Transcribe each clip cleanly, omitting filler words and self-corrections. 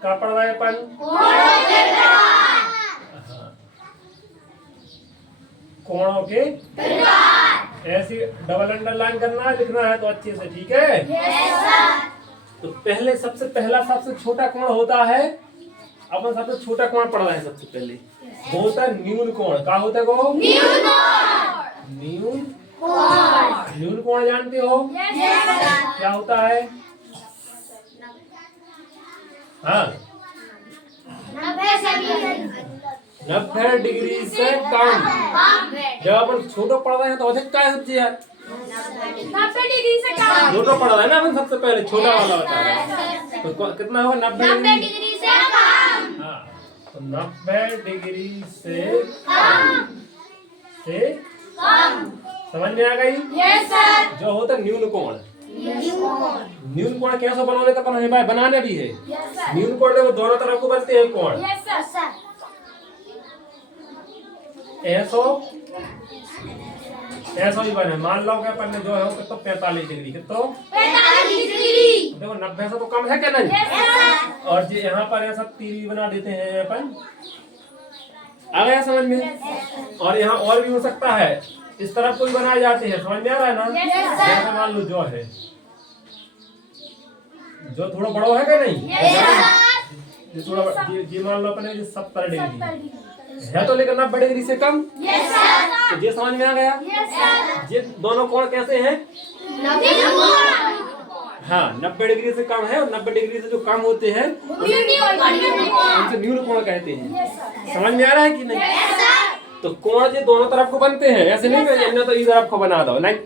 क्या पढ़ रहे हैं अपन? कोणों के ऐसी डबल अंडरलाइन करना है, लिखना है तो अच्छे से, ठीक है? तो पहले सबसे छोटा कोण होता है, अपन सबसे छोटा कोण पढ़ रहे हैं सबसे पहले, वो होता है न्यून कोण। क्या होता है वो? न्यून कोण जानते हो? क्या होता है? हाँ, 90 डिग्री से कम। जब अपन छोटो पढ़ रहे हैं तो अधिक क्या है सब्जी यार? 90 डिग्री से कम। छोटो पढ़ रहे हैं ना अपन, सबसे पहले छोटा वाला होता है। तो कितना होगा? 90 डिग्री से कम। हाँ, तो 90 डिग्री से कम। समझ में आ गई? Yes sir. जो होता है न्यून कोण। न्यून कोण कैसे बनाने का अपन है, बनाने भी है। न्यून कोण देखो दोनों तरफ को बनते हैं कोण। Yes sir. ऐसा ही बने। मान लो कि अपन ने जो है वो कितना 45 डिग्री, कितना 45 डिग्री। देखो 90 से तो कम है क्या? नहीं। Yes sir. और जो यहाँ पर ऐसा तीर बना देते हैं अपन, आ गया समझ में? और यहाँ और भी हो सकता है, इस तरफ कोई बनाए जाते हैं, समझ में आ रहा है ना? जैसे मान लो जो है, जो थोड़ा बड़ा है क्या? नहीं। ये थोड़ा ये मान लो अपने 70 डिग्री है तो, लेकिन 90 डिग्री से कम। तो ये समझ में आ गया? ये दोनों कोण कैसे हैं? हाँ, 90 डिग्री से कम है और 90 डिग्री से जो कम होते हैं उनसे न्यून कोण कहते हैं। समझ में आ रहा है कि नहीं? तो कोण ये दोनों तरफ को बनते हैं, ऐसे नहीं कि हमने तो इस तरफ को बना दो, नहीं,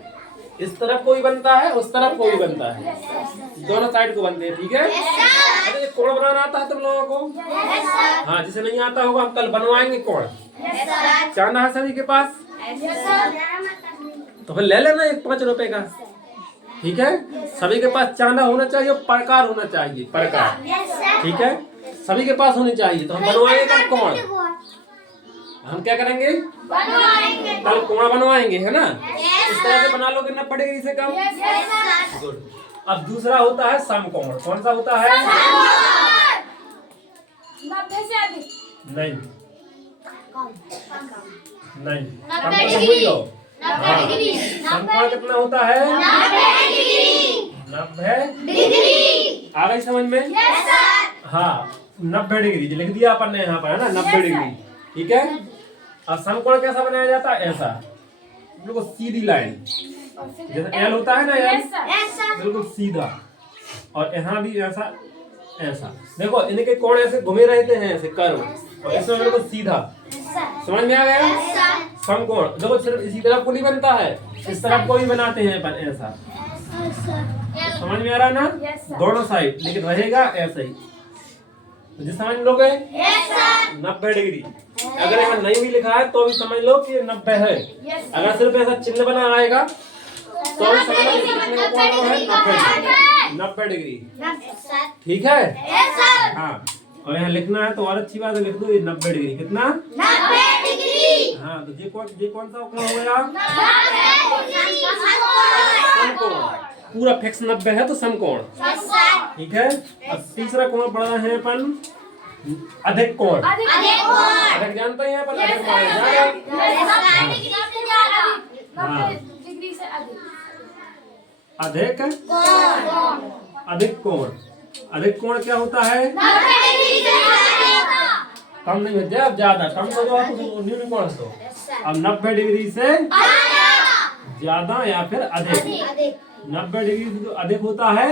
इस तरफ को भी बनता है, उस तरफ को भी बनता है, दोनों साइड को बनते हैं, ठीक है? अरे ये कोण बनाना आता है तुम लोगों को? हाँ, जिसे नहीं आता होगा हम कल बनवाएंगे कोण। चांदा है सभी के पास? तो फिर ले लेना एक 5 रुपए का, ठीक है? सभी के पास चांदा होना चाहिए, प्रकार होना चाहिए, प्रकार, ठीक है? सभी के पास होनी चाहिए। तो हम बनवाएंगे कल कोण। हम क्या करेंगे? कल कोण बनवाएंगे, है ना? इस तरह से बना लो कि 90 डिग्री से कम। गुड। अब दूसरा होता है समकोण। कौन सा होता है? 90 से अधिक। नहीं, नहीं, 90 डिग्री। 90 डिग्री। समकोण कितना होता है? 90 डिग्री। आ गई समझ में? हाँ, 90 डिग्री लिख दिया अपन ने यहाँ पर, है ना? 90 डिग्री, ठीक है? अब समकोण कैसा बनाया जाता है? ऐसा बिल्कुल सीधी लाइन, जैसे एल होता है ना, एल बिल्कुल सीधा, और यहाँ भी ऐसा, ऐसा देखो इनके कोण ऐसे घूमे रहते हैं, ऐसे कर्व, और इसमें बिल्कुल सीधा। समझ में आ गया? समकोण देखो सिर्फ इसी तरफ को नहीं बनता है, इस तरफ को भी बनाते हैं अपन, ऐसा। समझ में आ रहा है ना? दोनों साइड, लेकिन रहेगा ऐसा ही। तो जो समझ लोगे? 90 डिग्री। अगर यहाँ नहीं भी लिखा है तो भी समझ लो कि 90 है। अगर सिर्फ ऐसा चिन्ह बना आएगा तो भी समझ लो कि कितने का कोण है? 90 डिग्री, ठीक है? हाँ, और यहाँ लिखना है तो और अच्छी बात है, लिख दो ये 90 डिग्री। कितना? 90 डिग्री। हाँ, तो ये कौन सा कोण हो गया? समकोण। पूरा फिक्स 90 है तो समकोण, ठीक है? अब तीसरा कोण पढ़ रहे हैं अपन, अधिक कोण। अधिक जानते हैं अपन? अधिक अधिक कोण। अधिक कोण क्या होता है? कम नहीं है, जब ज्यादा, कम तो जो है तो न्यून कोण तो। अब 90 डिग्री से ज्यादा या फिर अधिक। 90 डिग्री से जो अधिक होता है,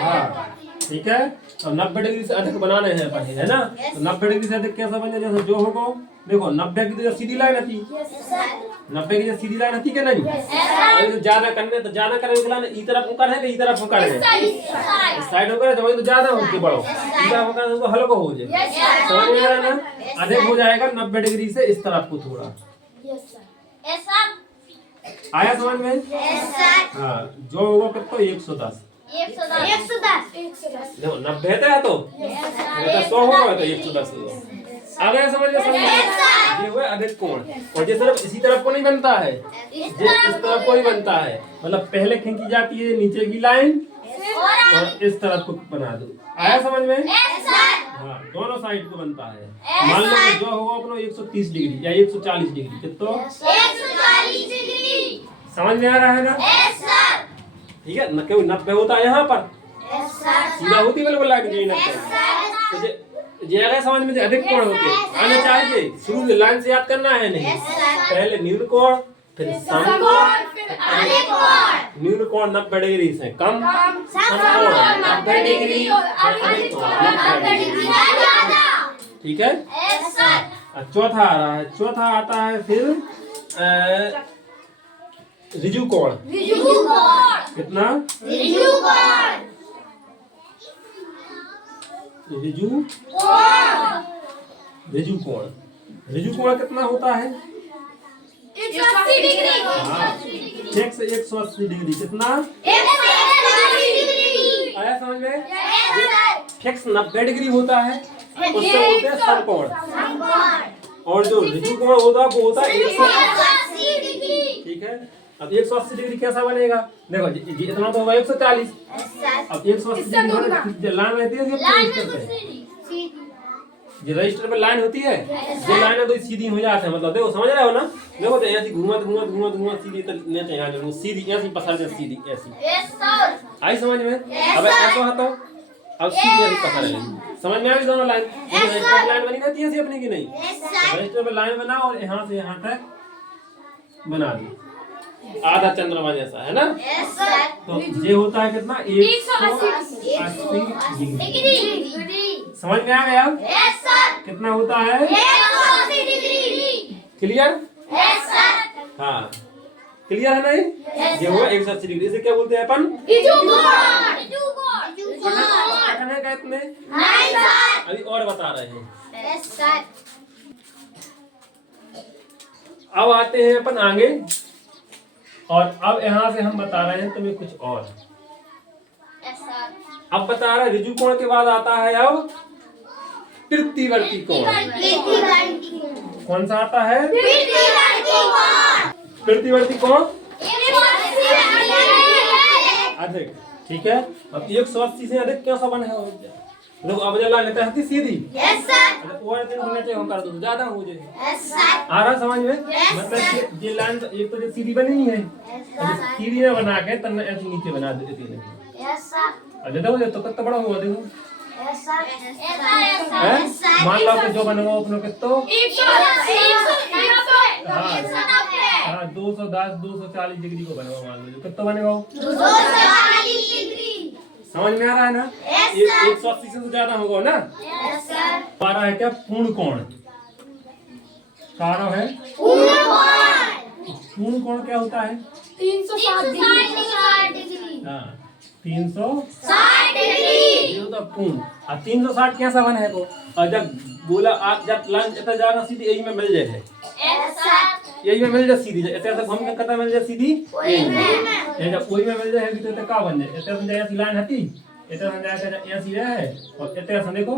हाँ, ठीक है? तो 90 डिग्री से अधिक बनाने हैं अपन, है ना? तो 90 डिग्री से अधिक कैसा बने? जैसे जो होगा, देखो 90 की तो सीधी लाइन थी, 90 की जो सीधी लाइन थी क्या? नहीं। तो ज्यादा करने तो ज्यादा करने के लिए ई तरफ मुकर है कि ई तरफ मुकर है? इस साइड होकर तो वही तो ज्यादा होके बढ़ो, ई तरफ मुकर तो हल्का हो जाए। समझ में आ रहा है ना? अधिक हो जाएगा 90 डिग्री से इस तरफ को थोड़ा। आया समझ में? हाँ, जो होगा कितना? 110। 110। देखो 90 है तो 100 होगा तो 110 होगा। आ गया समझ में? ये हुआ अधिक कोण। और ये सिर्फ इसी तरफ को नहीं बनता है, ये इस तरफ को ही बनता है। मतलब पहले खींची जाती है नीचे की लाइन, और अब इस तरफ को बना दो। आया समझ में? Yes sir. हाँ, दोनों साइड को बनता है। मान लो कि जो होगा अपना 130 डिग्री या 140 डिग्री, कितना? 140 डिग्री। समझ में आ रहा है ना? Yes sir. ठीक है, न क्यों 90 होता है यहाँ पर, यस सर। सीधा होती है बिल्कुल लाइन यही 90। तो ये अगर समझ में अधिक कोण होते आने चाहिए, शुरू से लाइन से याद करना है नहीं। पहले न्यून कोण, फिर समकोण, अधिक कोण। न्यून कोण 90 डिग्री से कम, समकोण 90 डिग्री और अधिक कोण 90 डिग्री। ठीक है। Yes sir. अब चौथा आ रहा है, चौथा आता है फिर ऋजु कोण। ऋजु कोण। कितना? ऋजु कोण। ऋजु कोण। ऋजु कोण, ऋजु कोण कितना होता है? 180 डिग्री। हाँ, ठीक से 180 डिग्री। कितना? 180 डिग्री। आया समझ में? Yes sir. फिक्स 90 डिग्री होता है, उससे बोलते हैं समकोण। समकोण। और जो ऋजु कोण होता है वो होता है 180 डिग्री। ठीक है। अब 180 डिग्री कैसा बनेगा? देखो ये इतना तो होगा 140। Yes sir. अब 180 डिग्री लाइन रहती है लाइन रजिस्टर में पे, सीधी। जो रजिस्टर पे लाइन होती है, जो लाइन है तो सीधी हो जाते हैं। मतलब देखो समझ रहे हो ना? देखो तो ऐसी घूमत सीधी तो लेते हैं आगे, सीधी ऐसी पसर दे, सीधी ऐसी। Yes sir. आई समझ में? Yes, अब sir. ऐसा होता अब सीधी ऐसी पसर लेंगे। समझ में आ गई दोनों लाइन? Yes, register sir. पे लाइन बनी रहती है ऐसी अपनी की नहीं? Yes sir. रजिस्टर पे लाइन बना और यहाँ से यहाँ तक बना दी, आधा चंद्रमा जैसा, है ना? Yes sir. तो ये होता है कितना? 180 डिग्री। डिग्री। समझ में आ गया? Yes sir. कितना होता है? 180 डिग्री। क्लियर? Yes sir. हाँ, क्लियर है नहीं? Yes, ये हुआ 180 डिग्री। इसे क्या बोलते हैं अपन? ऋजु कोण। ऋजु कोण। पता है क्या इतने? नहीं सर। अभी और बता रहे हैं। Yes sir. अब आते हैं अपन आगे, और अब यहाँ से हम बता रहे हैं तुम्हें कुछ और। Yes sir. अब बता रहे ऋजु कोण के बाद आता है अब तृतीयवर्ती कोण। कौन सा आता है? तृतीयवर्ती कोण अधिक। ठीक है। अब 180 से अधिक कैसा बने हो? लोग अब जला लेते हैं सीधी। Yes sir. और दिन होने चाहिए हम कर दो ज्यादा हो जाए। Yes sir. आ रहा समझ में? Yes, मतलब sir. ये लाइन एक तो जो सीधी बनी है, Yes, सीधी ना बना के तन्ने ऐसे नीचे बना देते हैं। Yes sir. अब देखो ये तो कितना बड़ा हुआ देखो, यस सर। हैं? Yes sir. मान लो कि जो बनेगा अपनों के तो 190। हाँ 210 240 डिग्री को बनेगा। मान लो जो कितना बनेगा वो? 240 डिग्री। समझ में आ रहा है ना? Yes, sir. 180 से तो ज्यादा होगा ना? Yes sir. हमारा है क्या? पूर्ण कोण। कारण है पूर्ण कोण। पूर्ण कोण क्या होता है? 360 डिग्री। हाँ 360 डिग्री। ये होता पूर्ण। और 360 कैसा बना है वो? और जब बोला आप जब लाइन इतना जाना सीधी यही में मिल जाए, यस सर। यही में मिल जाए सीधी, इतना तक हम कितना मिल जाए सीधी वही में। ये जब कोई में मिल जाए तो का बन जाए इतना से जाए लाइन हती इतना से जाके ऐसी है, और इतना से देखो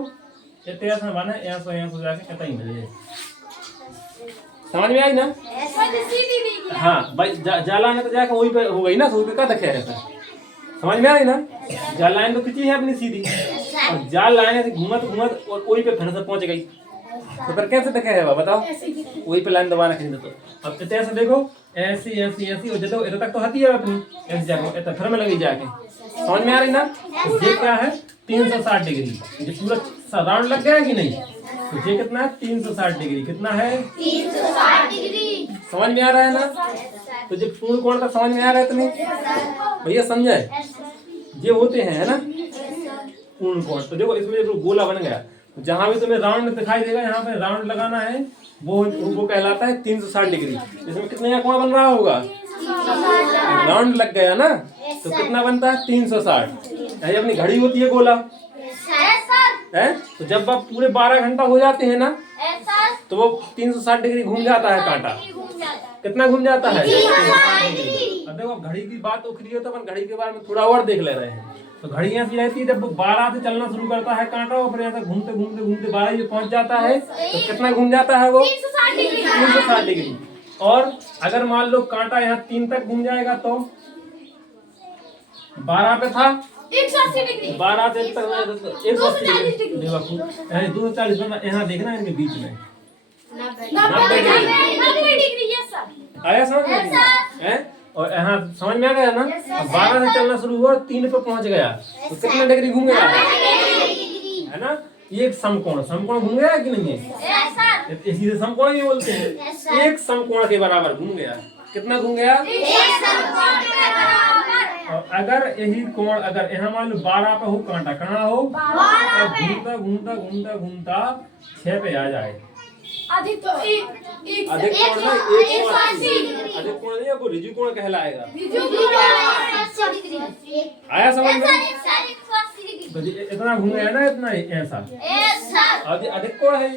इतना से बना ऐसा ऐसा जाके कितना ही मिल जाए। समझ में आई ना? Yes sir. हाँ भाई जाला में तो जाके वही पे हो गई ना, तो वही पे का दिखे रहता। समझ में आई ना? जाल लाइन तो खींची है अपनी सीधी, और जाल लाइन ऐसे घूमत घूमत और वही पे फिर से पहुंच गई, तो फिर कैसे दिखे है बताओ? वही पे लाइन दबाना खींच दो। अब इतना से देखो ऐसी ऐसी ऐसी और जब इधर तक तो हती है अपनी ऐसे जाके इतना फिर में लगी जाके। समझ में आ रही ना? ये क्या है? 360 डिग्री। ये पूरा राउंड लग गया कि नहीं? तो ये कितना है? 360 डिग्री। कितना है? 360 डिग्री। समझ में आ रहा है ना? तो जो पूर्ण कोण का समझ में आ रहा है तुम्हें भैया? समझे? ये होते हैं है ना पूर्ण कोण। तो देखो इसमें जो गोला बन गया, जहां भी तुम्हें राउंड दिखाई देगा यहाँ पे राउंड लगाना है, वो कहलाता है 360 डिग्री। इसमें कितने का कोण बन रहा होगा? राउंड लग गया ना, तो कितना बनता है? 360। ये अपनी घड़ी होती है गोला है, तो जब आप पूरे 12 घंटा हो जाते हैं ना, तो वो 360 डिग्री घूम जाता है कांटा। कितना घूम जाता है? अब देखो घड़ी की बात उखड़ी है तो अपन घड़ी के बारे में थोड़ा और देख ले रहे हैं। तो घड़ी ऐसी रहती है जब 12 से चलना शुरू करता है कांटा, और फिर ऐसा घूमते घूमते घूमते 12 में पहुंच जाता है, तो कितना घूम जाता है वो? 360 डिग्री। और अगर मान लो कांटा यहाँ 3 तक घूम जाएगा तो 12 पे था 180 डिग्री 12 से तक 180 डिग्री। बेवकूफ, यानी 240 बनना, यहाँ देखना इनके बीच में 90 डिग्री। Yes sir. आया समझ में? Yes, sir. हैं? और यहाँ समझ में आ गया ना? Yes, sir. अब 12 से चलना शुरू हुआ, 3 पे पहुंच गया, तो कितना डिग्री घूम गया है ना? ये एक समकोण घूम गया कि नहीं है? Yes sir. इसी से समकोण ही बोलते हैं। Yes, sir. एक समकोण के बराबर घूम गया। कितना घूम गया? एक समकोण के बराबर। और अगर यही कोण, अगर यहाँ मान लो 12 पे हो कांटा, कहाँ हो? 12 और पे। घूमता घूमता घूमता घूमता 6 पे आ जाए। अधिक तो एक अधिक कोण ना, 180 डिग्री। अधिक कोण नहीं है, वो ऋजु कोण कहलाएगा। डिग्री। आया समझ में? 180 डिग्री। तो इतना घूम गया ना, इतना ही ऐसा। Yes sir. अधिक कोण है,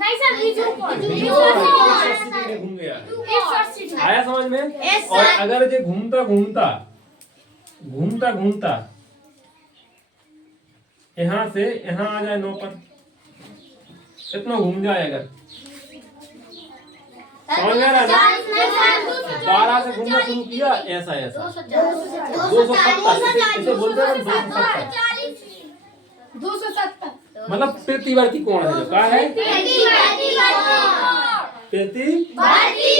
नहीं सर, ऋजु कोण। 180 डिग्री घूम गया। 180 डिग्री। आया समझ में? Yes, और sir. अगर ये घूमता घूमता यहाँ से यहाँ आ जाए 9 पर, इतना घूम जाए अगर, समझ में आ रहा है ना? 12 से घूमना शुरू किया, ऐसा 270, इसे बोलते हैं 270, 270 मतलब प्रतिवर्ती कोण है, जो क्या है? प्रतिवर्ती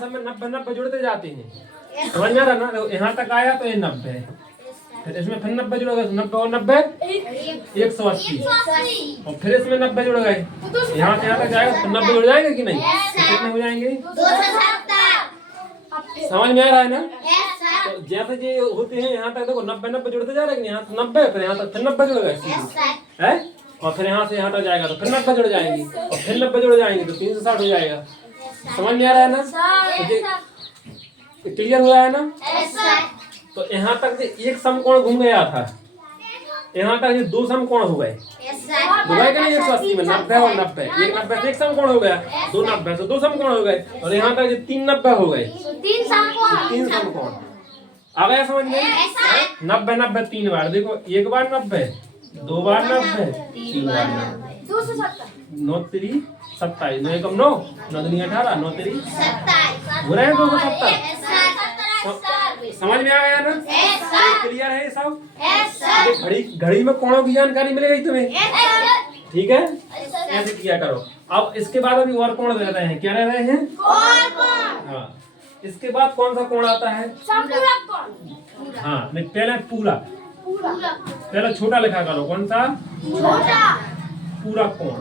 सब में 90 जुड़ते जाते हैं। समझ में आ रहा ना? तो यहाँ तक आया तो ये 90 है, फिर इसमें फिर 90 जुड़ गए, 90 और 90 180, और फिर इसमें 90 जुड़ गए, यहाँ से यहाँ तक जाएगा तो 90 जुड़ जाएंगे कि नहीं? तो कितने हो जाएंगे? समझ में आ रहा है ना? तो जैसे ये होते हैं यहाँ तक, देखो 90 जुड़ते जा रहे हैं, यहाँ से 90, फिर यहाँ तक फिर 90 जुड़ गए है, और फिर यहाँ से यहाँ तक जाएगा तो फिर 90 जुड़ जाएंगी, और फिर 90 जुड़ जाएंगे तो 360 हो जाएगा। समझ में आ रहा है ना? तो क्लियर हुआ है ना? तो यहाँ तक एक समकोण घूम गया था, यहाँ तक ये 2 समकोण हो गए, हो गए कि नहीं? 180 में 90 और 90, एक 90 से एक समकोण हो गया, 2 90 से 2 समकोण हो गए, और यहाँ तक ये 3 90 हो गए, 3 समकोण। आ गया समझ में? 90 90 3 बार, देखो 1 बार 90, 2 बार 90, 3 बार 90, 9 3 27, 9 एकम 9, 9 दूनी 18, 9 3 हो रहे हैं 270। समझ में आ गया ना? क्लियर है ये सब? घड़ी में कोणों की जानकारी मिलेगी तुम्हें, ठीक है? ऐसे किया करो। अब इसके बाद अभी और कोण रह रहे हैं, क्या रह रहे हैं? हाँ, इसके बाद कौन सा कोण आता है? हाँ, नहीं पहले पूरा, पहले छोटा लिखा करो, कौन सा? पूरा कोण।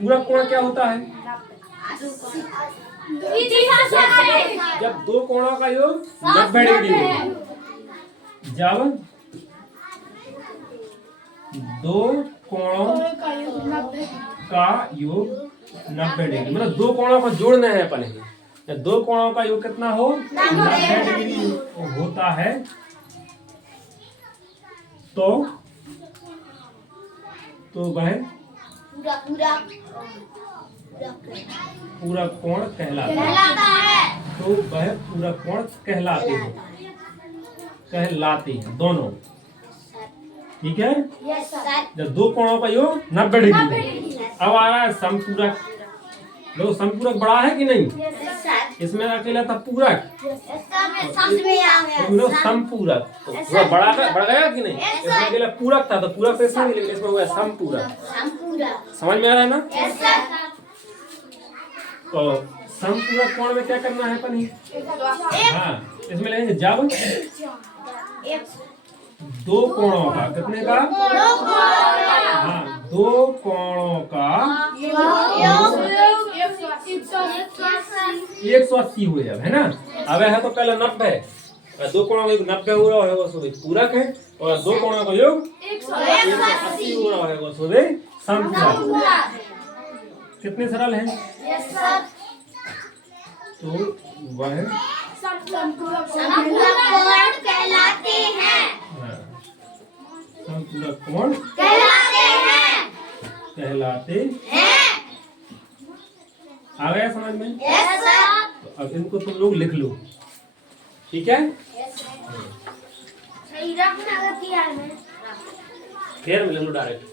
पूरा कोण क्या होता है? जब 2 कोणों का योग 90 डिग्री हो, जब 2 कोणों का योग 90 डिग्री, मतलब 2 कोणों को जोड़ना है अपन ही। जब 2 कोणों का योग कितना हो? 90 डिग्री होता है, तो वह पूरा कोण कहलाता है। तो वह पूरा कोण कहलाते हैं दोनों, ठीक है? जब 2 कोणों का योग 90 डिग्री। अब आ रहा है समपूरक। लो, समपूरक बड़ा है कि नहीं? इसमें अकेला था पूरक, समपूरक, तो पूरा बढ़ गया कि नहीं? इसमें अकेला पूरक था, तो पूरक तो इसमें, लेकिन इसमें हुआ समपूरक। समझ में आ रहा है ना? तो समपूरक कोण में क्या करना है अपन ही? हाँ, इसमें लेंगे जब 2 कोणों का, कितने का? हाँ, 2 कोणों का 180 हुए जब, है ना? अब है तो पहले 90, 2 कोणों का योग 90 हो रहा है, वो सुबह पूरक है, और 2 कोणों का योग 180 हो रहा है, वो सुबह समपूरक। कितने सरल हैं? तो वह समपूरक कोण कहलाते हैं। समपूरक कोण कहलाते हैं। आ गया समझ में? तो अब इनको तुम लोग लिख लो, ठीक है? फिर में लिख लो डायरेक्ट।